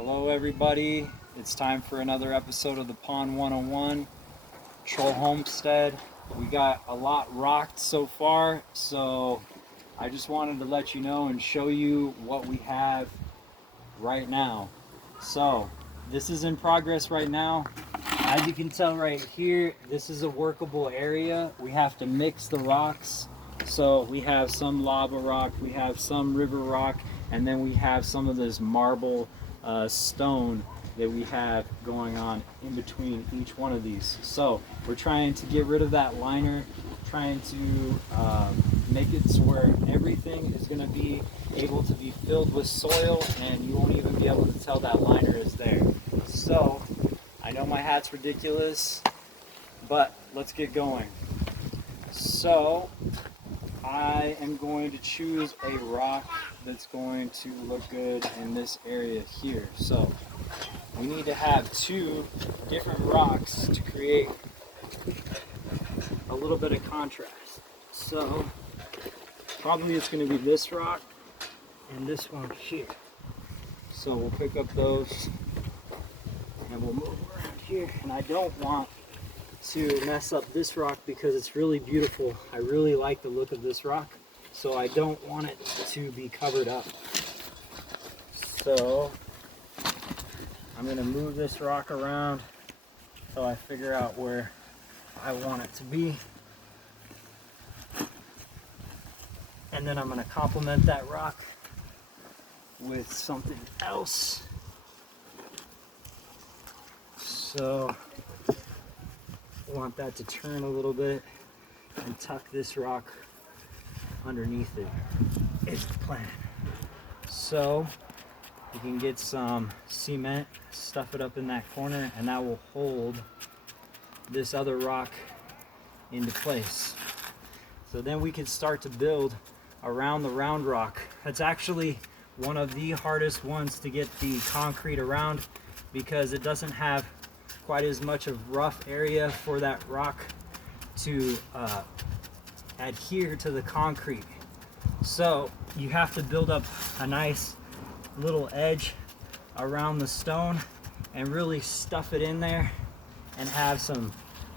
Hello everybody, it's time for another episode of the Pond 101 Troll Homestead. We got a lot rocked so far, so I just wanted to let you know and show you what we have right now. So this is in progress right now. As you can tell right here, this is a workable area. We have to mix the rocks. So we have some lava rock, we have some river rock, and then we have some of this marble stone that we have going on in between each one of these. So we're trying to get rid of that liner, trying to make it so where everything is going to be able to be filled with soil and you won't even be able to tell that liner is there. So I know my hat's ridiculous, but let's get going. So I am going to choose a rock that's going to look good in this area here. So we need to have two different rocks to create a little bit of contrast. So probably it's going to be this rock and this one here. So we'll pick up those and we'll move around here. And I don't want to mess up this rock because it's really beautiful. I really like the look of this rock, so I don't want it to be covered up. So I'm going to move this rock around until I figure out where I want it to be. And then I'm going to complement that rock with something else. So I want that to turn a little bit and tuck this rock underneath it is the plan. So you can get some cement, stuff it up in that corner, and that will hold this other rock into place. So then we can start to build around the round rock. That's actually one of the hardest ones to get the concrete around because it doesn't have quite as much of rough area for that rock to adhere to the concrete. So you have to build up a nice little edge around the stone and really stuff it in there and have some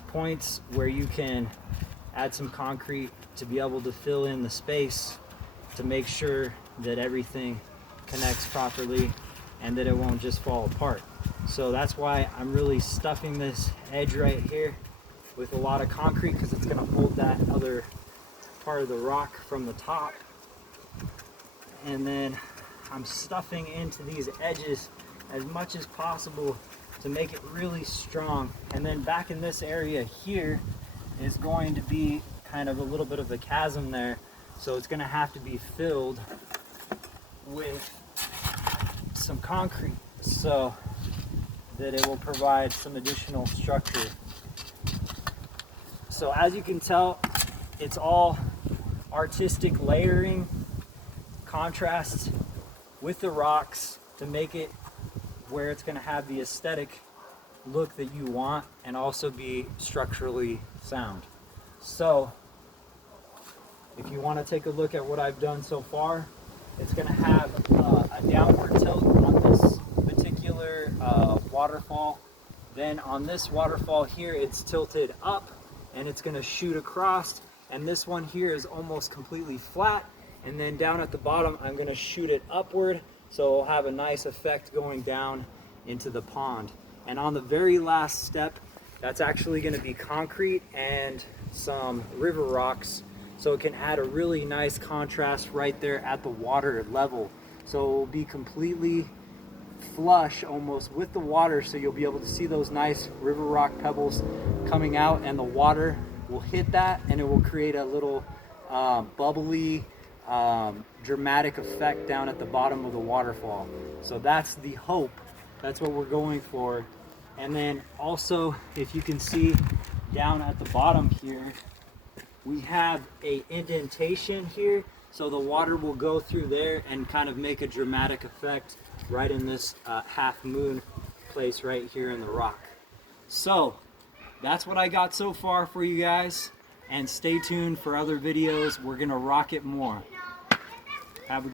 points where you can add some concrete to be able to fill in the space to make sure that everything connects properly and that it won't just fall apart. So that's why I'm really stuffing this edge right here with a lot of concrete, because it's going to hold that other part of the rock from the top. And then I'm stuffing into these edges as much as possible to make it really strong. And then back in this area here is going to be kind of a little bit of a chasm there. So it's going to have to be filled with some concrete so that it will provide some additional structure. So as you can tell, it's all artistic layering, contrast with the rocks to make it where it's going to have the aesthetic look that you want and also be structurally sound. So if you want to take a look at what I've done so far, it's going to have a downward tilt on this particular waterfall. Then on this waterfall here, it's tilted up and it's going to shoot across, and this one here is almost completely flat, and then down at the bottom I'm going to shoot it upward, so it'll have a nice effect going down into the pond. And on the very last step, that's actually going to be concrete and some river rocks, so it can add a really nice contrast right there at the water level. So it will be completely flush almost with the water, so you'll be able to see those nice river rock pebbles coming out, and the water will hit that and it will create a little bubbly dramatic effect down at the bottom of the waterfall. So that's the hope, that's what we're going for. And then also, if you can see down at the bottom here, we have a indentation here, so the water will go through there and kind of make a dramatic effect right in this half moon place right here in the rock. So that's what I got so far for you guys, and stay tuned for other videos. We're gonna rock it more. Have a